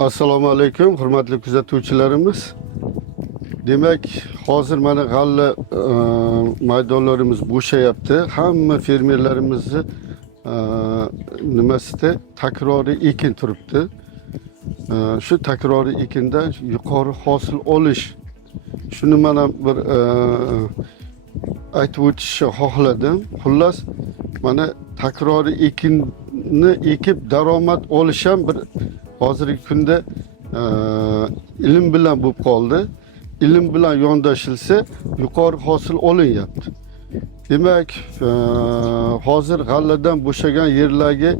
Assalomu alaykum, hurmatli kuzatuvchilarimiz. Demak, hozir mana g'alla maydonlarimiz bo'shayapti. Hamma fermerlarimizni nimasida takroriy ekin turibdi. Shu takroriy ekindan yuqori hosil olish. Shuni mana bir aytib o'tishni xohladim. Xullas, mana takroriy ekinni ekib daromad olish ham bir hozirgi kunda ilm bilan bo'lib qoldi. Ilm bilan yondashilsa yuqori hosil olinyapti. Demak, hozir g'alladan bo'shagan yerlarga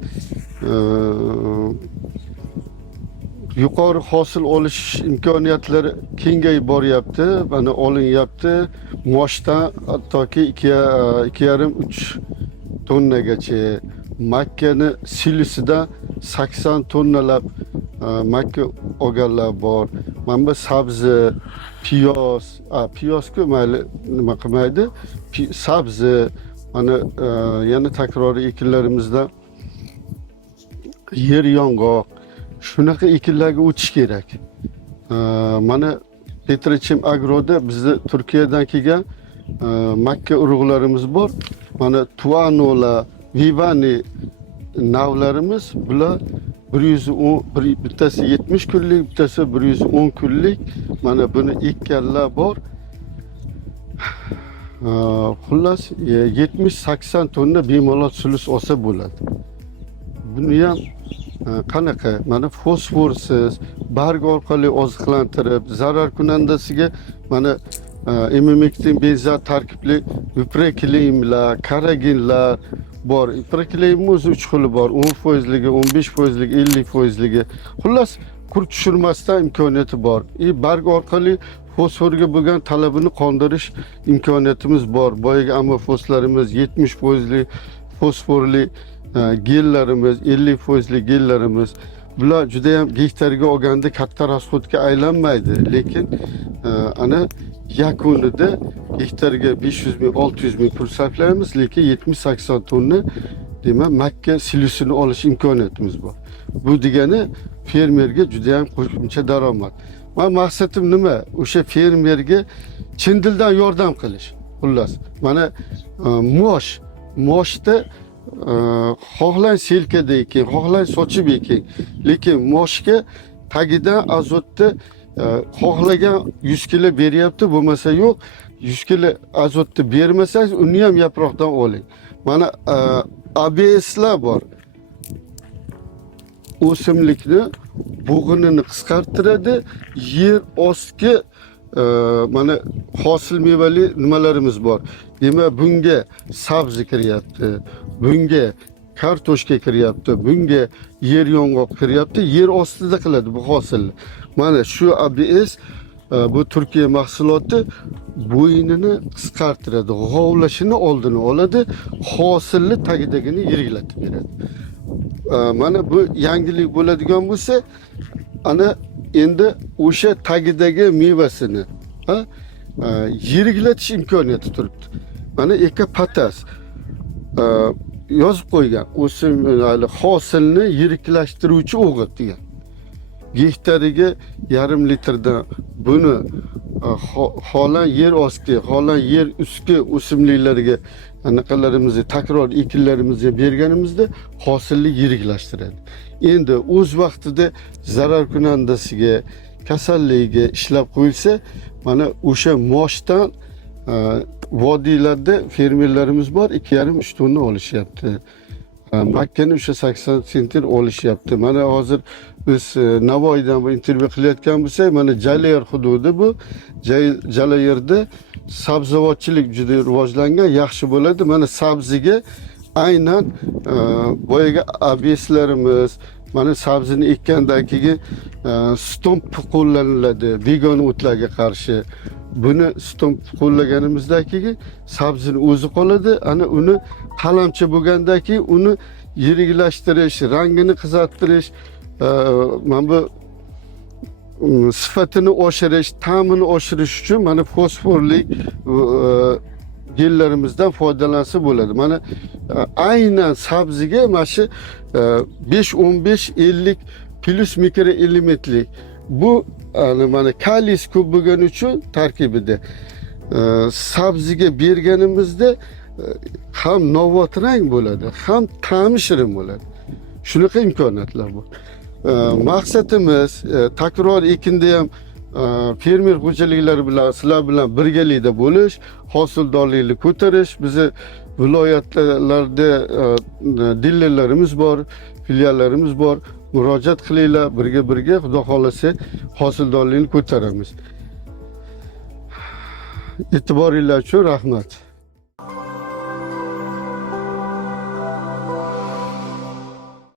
yuqori hosil olish imkoniyatlari kengayib boryapti. Mana olinyapti. Moshdan hattoki 2,5-3 tonnagacha, makkani silusidan 80 tonnalab makka olganlar bor. Mana bu sabzi, piyozku mayli nima qilmaydi. Sabzi, mana yana takroriy ekinlarimizda yer yong'oq, shunaqa ekinlarga o'tish kerak. Mana Petrochem Agro'da bizni Turkiyadan kelgan makka urug'larimiz bor. Mana Tuanolar, Vivani navlarimiz, bular 110, bittasi 70 kunlik, bittasi 110 kunlik. Mana buni ekkanlar bor. Xullas 70-80 tonna bemalol sulus olsa bo'ladi. Buni ham qanaqa? Mana fosforsiz, barg orqali oziqlantirib, zarar kunandasiga mana emimektin benzat tarkibli viprekileymlar, karaginlar bor. Viprekileym o'zi 3 xili bor. 10%ligi, 15%ligi, 50%ligi. Xullas, qurt tushirmasdan imkoniyati bor. Barg orqali fosforga bo'lgan talabini qondirish imkoniyatimiz bor. Boyaga amofoslarimiz, 70%lik fosforli gellarimiz, 50%lik gellarimiz. Bular juda ham gektarga olganda katta rasxodga aylanmaydi, lekin ana yakunida gektarga 500 ming, 600 ming pul sarflaymiz, lekin 70-80 tonna demak makka silusini olish imkoniyatimiz bor. Bu degani fermerga juda ham qo'shimcha daromad. Men maqsadim nima? O'sha fermerga chin dildan yordam qilish. Xullas, mana moshda xohlang selkada ekin, xohlang sochib ekin, lekin moshga tagidan azotni xohlagan 100 kilo beryapti, bo'lmasa yo'q, 100 kilo azotni bermasangiz uni ham yaproqdan oling. Mana ABSlar bor. O'simlikni bo'g'inini qisqartiradi, yer ostiga mana hosil mevali nimalarimiz bor. Demak, bunga sabzi kiryapti, bunga kartoshka kiryapti, bunga yer yong'oq kiryapti, yer ostida qiladi bu hosilni. Mana shu ABS bu Turkiya mahsuloti bo'yinini qisqartiradi, g'ovlashini oldini oladi, hosilni tagidagini yirgilatib beradi. Mana bu yangilik bo'ladigan bo'lsa, ana endi o'sha tagidagi mevasini yirgilatish imkoniyati turibdi. Mana ekapatas yozib qo'ygan, o'sim hosilni yiriklashtiruvchi o'g'it degan. Gektariga 1,5 litrdan buni xohlang yer osti, xohlang yer ustki o'simliklarga anaqalarimizni takror ekinlarimizga berganimizda hosilni yiriklashtiradi. Endi o'z vaqtida zarar kunandasiga, kasalligiga ishlab qo'yilsa, mana o'sha moshdan vodiylarda fermerlarimiz bor, 2,5-3 tonna olishyapti. Makkani o'sha 80 sentir olishyapti. Mana hozir biz Navoiydan bu intervyu qilayotgan bo'lsak, mana Jalayer hududi bu. Jalayerda sabzavotchilik juda rivojlangan, yaxshi bo'ladi. Mana sabziga aynan boyaga ABSlarimiz, mana sabzini ekkandan keyin stomp qo'llaniladi begona o'tlarga qarshi. Buni stomp qo'llaganimizdan keyin sabzini o'zi qoladi. Ana uni qalamchi bo'lgandan keyin uni yiriklashtirish, rangini qizartirish, mana bu sifatini oshirish, ta'mini oshirish uchun mana fosforli gellarimizdan foydalansa bo'ladi. Mana aynan sabziga mana shu 5-15-50 plus mikroelementli. Bu mana kalis ko'p bo'lgani uchun tarkibida sabziga berganimizda ham novotrang bo'ladi, ham ta'mi shirin bo'ladi. Shunaqa imkoniyatlar bor. Maqsadimiz takror ekinda ham fermer xo'jaliklari bilan sizlar bilan birgalikda bo'lish, hosildorlikni ko'tarish. Bizni viloyatlarda dilerlarimiz bor, filiallarimiz bor. Murojaat qilinglar, birga Xudo xolasa hosildorlikni ko'taramiz. E'tiboringlar uchun rahmat.